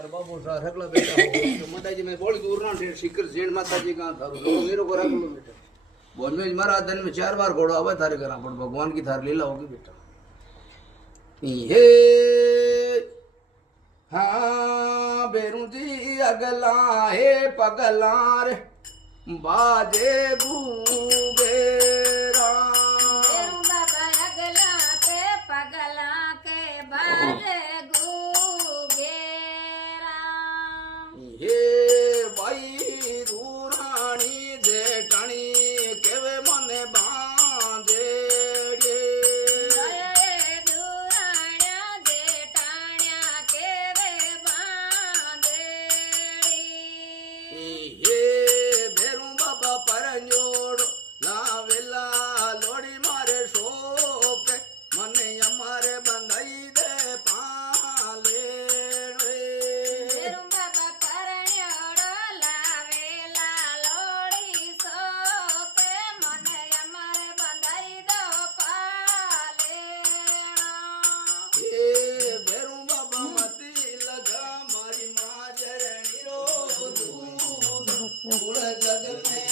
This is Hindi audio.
बाबू सा रखला बेटा हो माता जी मैं बोली दूर ना शिखर सेन माता जी का थारो जो मेरो को रख लो बेटा बोल में मारा दिन में 4 बार घोड़ा आवे थारे करा पर भगवान की थार लीला होगी बेटा हे हाँ बेरू जी अगला हे पगला रे बाजे बूबेरा बेरू बाबा अगला के पगला के बाजे गुगेरा हे भाई रूरानी जेठानी केवे मने बांधे दुराण्या जेठाण्या केवे बांधेड़ी हे बेरू बाबा परंजोड़ लावेला लोड़ी मारे शोक मने अमारे बंधाई दे पाले बेरू बाबा परण्योड़ो लावेला लोड़ी सोके मने अमारे बंधाई दो पालेड़ा हे बेरू बाबा मती लगा मारी माँ जरणी रो दूध फूल जग में